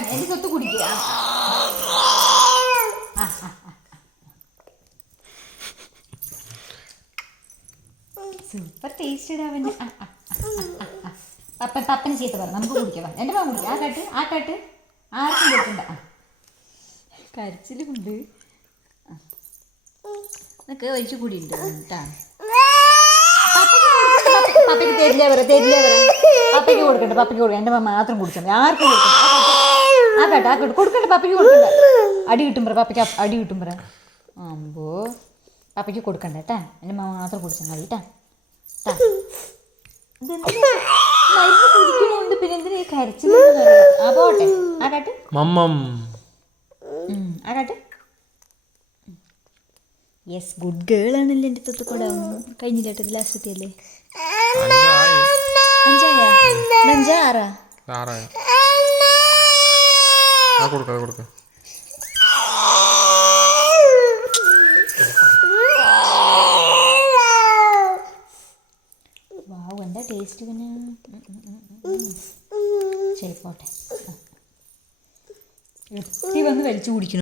എൻ്റെ സ്വത്ത് കുടിക്കുക. Super taste ഇടാവൻ്റെ. പപ്പന് ചീത്ത പറ, നമുക്ക് കുടിക്കാം. എൻ്റെ മകൻ കുടിക്കാം. ആ കാട്ട് ആർക്കും കൊടുക്കണ്ട. കരച്ചിലുണ്ട്. എന്നൊക്കെ ഒഴിച്ചു കൂടി ഉണ്ട് കേട്ടാ. പപ്പയ്ക്ക് തരില്ല പറ. പപ്പയ്ക്ക് കൊടുക്കണ്ട. എൻ്റെ മകൻ മാത്രം കുടിച്ചാൽ മതി. ആർക്കും കൊടുക്കണ്ട. ആ കാട്ട് കൊടുക്കണ്ട. പപ്പയ്ക്ക് കൊടുക്കണ്ട. അടി കിട്ടും പറ. പപ്പയ്ക്ക് അടി കിട്ടും പറ. അമ്പോ പപ്പയ്ക്ക് കൊടുക്കണ്ട കേട്ടാ. എൻ്റെ മകൻ മാത്രം കുടിച്ചാൽ മതി കേട്ടാ. മരുന്ന് കുടിക്കണുണ്ട്, പിന്നെ എന്തിനാ കരച്ചിലെന്ന് പറയാം. ആ പോട്ടെ. ആ കാട്ട് യെസ്, ഗുഡ് ഗേൾ ആണല്ലോ എൻ്റെ തൊട്ട് കൂടെ. കഴിഞ്ഞില്ല കേട്ടോ, ലാസ്റ്റത്തെ അല്ലേ. 5 വാവ്, എന്താ ടേസ്റ്റ് പിന്നെ. ശരി പോട്ടെ. എത്തി വന്ന് വലിച്ചു കുടിക്കണം.